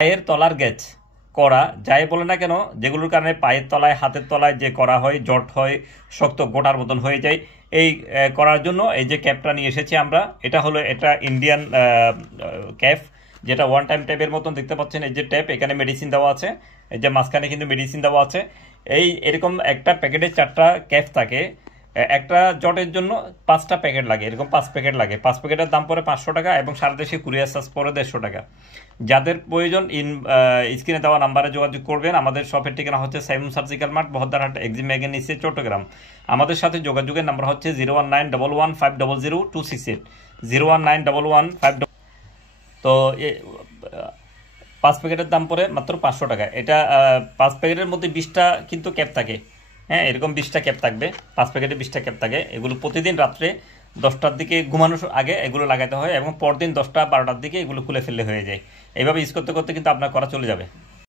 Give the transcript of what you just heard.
পায়ের তলার গ্যাজ করা যাই বলে না কেন, যেগুলোর কারণে পায়ের তলায় হাতের তলায় যে করা হয়, জট হয়, শক্ত গোটার মতন হয়ে যায়, এই করার জন্য এই যে ক্যাপটা নিয়ে এসেছি আমরা। এটা ইন্ডিয়ান ক্যাপ, যেটা ওয়ান টাইম ট্যাপের মতন দেখতে পাচ্ছেন। এই যে ট্যাপ, এখানে মেডিসিন দেওয়া আছে, এই যে মাঝখানে কিন্তু মেডিসিন দেওয়া আছে। এরকম একটা প্যাকেটে 4টা ক্যাপ থাকে। একটা জটের জন্য 5টা প্যাকেট লাগে, এরকম 5 প্যাকেট লাগে। 5 প্যাকেটের দাম পড়ে 500 টাকা এবং সারা দেশে কুরিয়ার চার্জ পড়ে 150 টাকা। যাদের প্রয়োজন স্ক্রিনে দেওয়া নাম্বারে যোগাযোগ করবেন। আমাদের শপের ঠিকানা হচ্ছে Simon surgical mart, Bahaddarhat Exim ব্যাগের নিচে, চট্টগ্রাম। আমাদের সাথে যোগাযোগের নাম্বার হচ্ছে 01911500268, 0191150। তো 5 প্যাকেটের দাম পড়ে মাত্র 500 টাকা। এটা 5 প্যাকেটের মধ্যে 20টা কিন্তু ক্যাপ থাকে। হ্যাঁ, এরকম 20টা ক্যাপ থাকবে, 5 প্যাকেটে 20টা ক্যাপ থাকে। এগুলো প্রতিদিন রাত্রে 10টার দিকে ঘুমানোর আগে এগুলো লাগাতে হয় এবং পরদিন 10টা 12টার দিকে এগুলো খুলে ফেললে হয়ে যায়। এইভাবে ইউজ করতে করতে কিন্তু আপনার করা চলে যাবে।